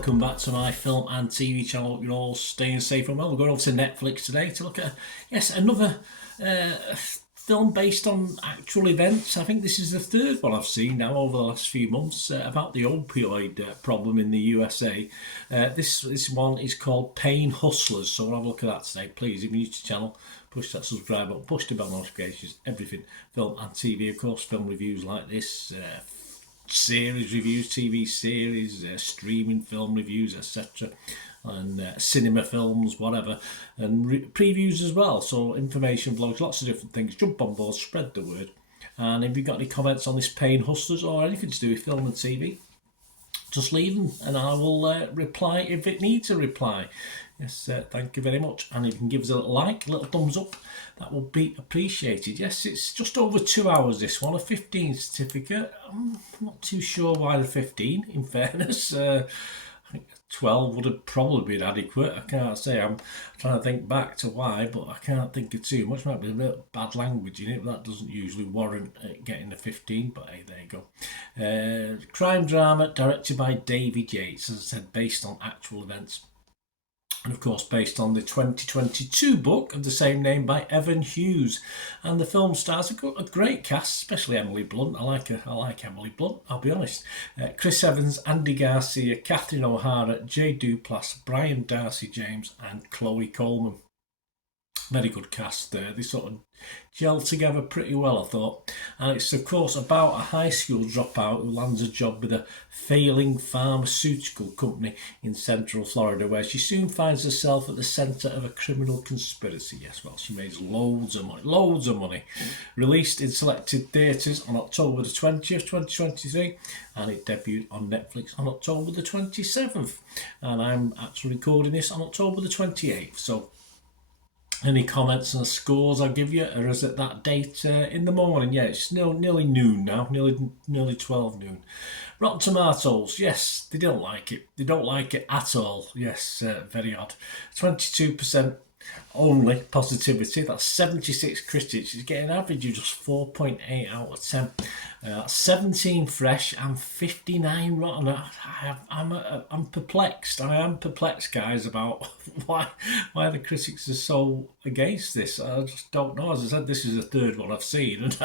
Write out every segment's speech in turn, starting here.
welcome back to my film and TV channel. Hope you're all staying safe and well. We're going over to Netflix today to look at, another film based on actual events. I think this is the third one I've seen now over the last few months about the opioid problem in the USA. This one is called Pain Hustlers, so we'll have a look at that today. Please, if you're new to the channel, push that subscribe button, push the bell notifications, everything film and TV, of course, film reviews like this, series reviews, TV series, streaming film reviews, etc., and cinema films, whatever, and previews as well. So information vlogs, lots of different things. Jump on board, spread the word. And if you've got any comments on this Pain Hustlers or anything to do with film and TV, just leave them and I will reply if it needs a reply. Yes, thank you very much. And if you can give us a little like, a little thumbs up, that will be appreciated. Yes, it's just over 2 hours, this one, a 15 certificate. I'm not too sure why the 15, in fairness. I think 12 would have probably been adequate. I can't say. I'm trying to think back to why, but I can't think of too much. Might be a bit of bad language in it, but that doesn't usually warrant getting a 15, but hey, there you go. Crime drama directed by David Yates, as I said, based on actual events. And of course based on the 2022 book of the same name by Evan Hughes. And the film stars a great cast, especially Emily Blunt. I like Emily Blunt, I'll be honest. Chris Evans, Andy Garcia, Catherine O'Hara, Jay Duplass, Brian Darcy James and Chloe Coleman. Very good cast there. They sort of gel together pretty well, I thought. And it's of course about a high school dropout who lands a job with a failing pharmaceutical company in Central Florida, where she soon finds herself at the centre of a criminal conspiracy. Yes, well, she makes loads of money. Released in selected theatres on October the 20th, 2023, and it debuted on Netflix on October the 27th. And I'm actually recording this on October the 28th, so any comments and scores I'll give you are as at that date in the morning. Yeah, it's nearly noon now, nearly 12 noon. Rotten Tomatoes, yes, they don't like it. They don't like it at all. Yes, very odd. 22% only positivity. That's 76 critics. It's getting an average of just 4.8 out of 10. 17 fresh and 59 rotten. I'm perplexed. I am perplexed, guys, about why the critics are so against this. I just don't know. As I said, this is the third one I've seen, and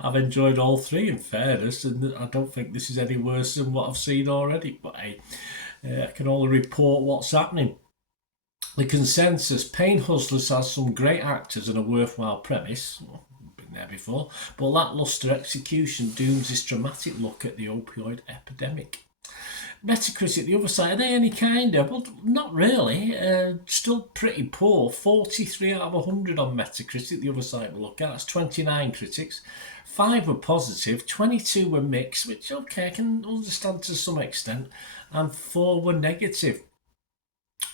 I've enjoyed all three, in fairness, and I don't think this is any worse than what I've seen already. But hey, I can only report what's happening. The consensus: Pain Hustlers has some great actors and a worthwhile premise. Been there before, but lacklustre execution dooms this dramatic look at the opioid epidemic. Metacritic, the other side, are they any kinder? Well, not really. Still pretty poor. 43 out of 100 on Metacritic, the other side we'll look at. That's 29 critics. 5 were positive, 22 were mixed, which, okay, I can understand to some extent, and 4 were negative.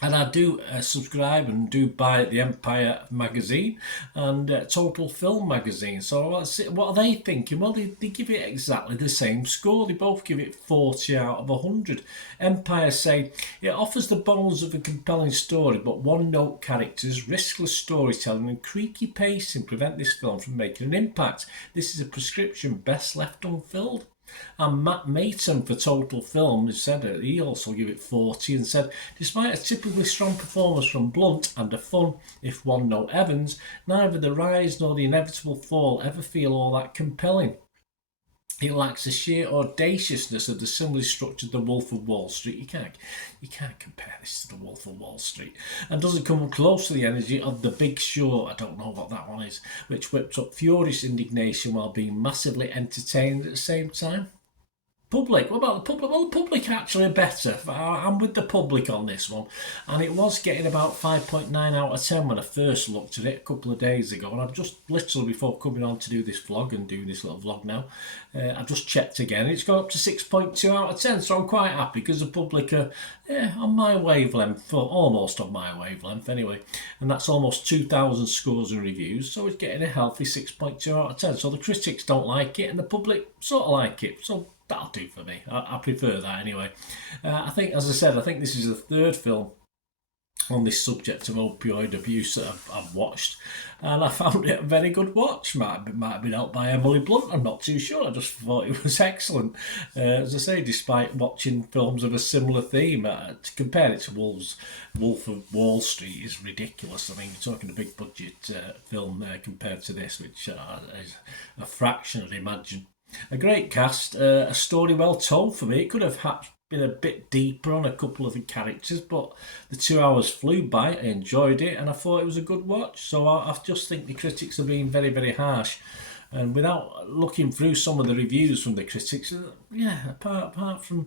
And I do subscribe and do buy the Empire magazine and Total Film magazine. So let's see, what are they thinking? Well, they give it exactly the same score. They both give it 40 out of 100. Empire say it offers the bones of a compelling story, but one-note characters, riskless storytelling and creaky pacing prevent this film from making an impact. This is a prescription best left unfilled. And Matt Mayton for Total Film has said it. He also gave it 40 and said, despite a typically strong performance from Blunt and a fun, if one note Evans, neither the rise nor the inevitable fall ever feel all that compelling. It lacks the sheer audaciousness of the similarly structured The Wolf of Wall Street. You can't compare this to The Wolf of Wall Street. And doesn't come close to the energy of The Big Short, I don't know what that one is, which whipped up furious indignation while being massively entertained at the same time. Public, what about the public? Well, the public actually are better. I'm with the public on this one, and it was getting about 5.9 out of 10 when I first looked at it a couple of days ago, and I've just literally, before coming on to do this vlog and doing this little vlog now, I've just checked again. It's gone up to 6.2 out of 10, so I'm quite happy because the public are on my wavelength, almost on my wavelength anyway, and that's almost 2,000 scores and reviews, so it's getting a healthy 6.2 out of 10. So the critics don't like it, and the public sort of like it, so that'll do for me. I prefer that anyway. I think, as I said, I think this is the third film on this subject of opioid abuse that I've watched, and I found it a very good watch. Might have been helped by Emily Blunt, I'm not too sure. I just thought it was excellent. As I say, despite watching films of a similar theme, to compare it to Wolf of Wall Street is ridiculous. I mean, you're talking a big budget film compared to this, which is a fraction, I'd imagine. A great cast, a story well told for me. It could have been a bit deeper on a couple of the characters, but the 2 hours flew by. I enjoyed it, and I thought it was a good watch. So I just think the critics are being very, very harsh. And without looking through some of the reviews from the critics, apart from,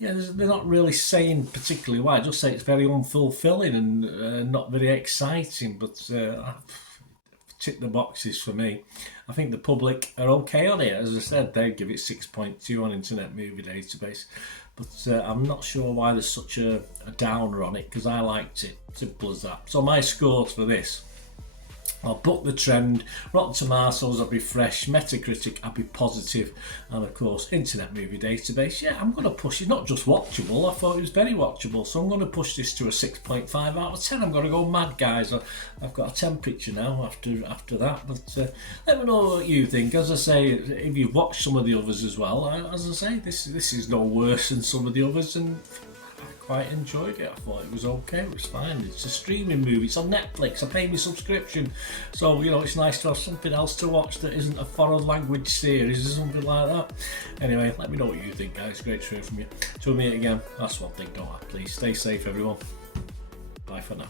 they're not really saying particularly why. Just say it's very unfulfilling and not very exciting. But tick the boxes for me. I think the public are okay on it. As I said, they give it 6.2 on Internet Movie Database. But I'm not sure why there's such a downer on it, because I liked it. Simple as that. So my scores for this: I'll book the trend. Rotten Tomatoes, I'll be fresh. Metacritic, I'll be positive. And of course, Internet Movie Database. Yeah, I'm going to push it. Not just watchable, I thought it was very watchable. So I'm going to push this to a 6.5 out of 10. I'm going to go mad, guys. I've got a temperature now after that. But let me know what you think. As I say, if you've watched some of the others as well, as I say, this is no worse than some of the others. And quite enjoyed it. I thought it was okay, it was fine. It's a streaming movie, it's on Netflix, I pay my subscription, so it's nice to have something else to watch that isn't a foreign language series or something like that. Anyway, let me know what you think, guys. Great to hear from you. Till we meet again, that's one thing, don't I? Please stay safe, everyone. Bye for now.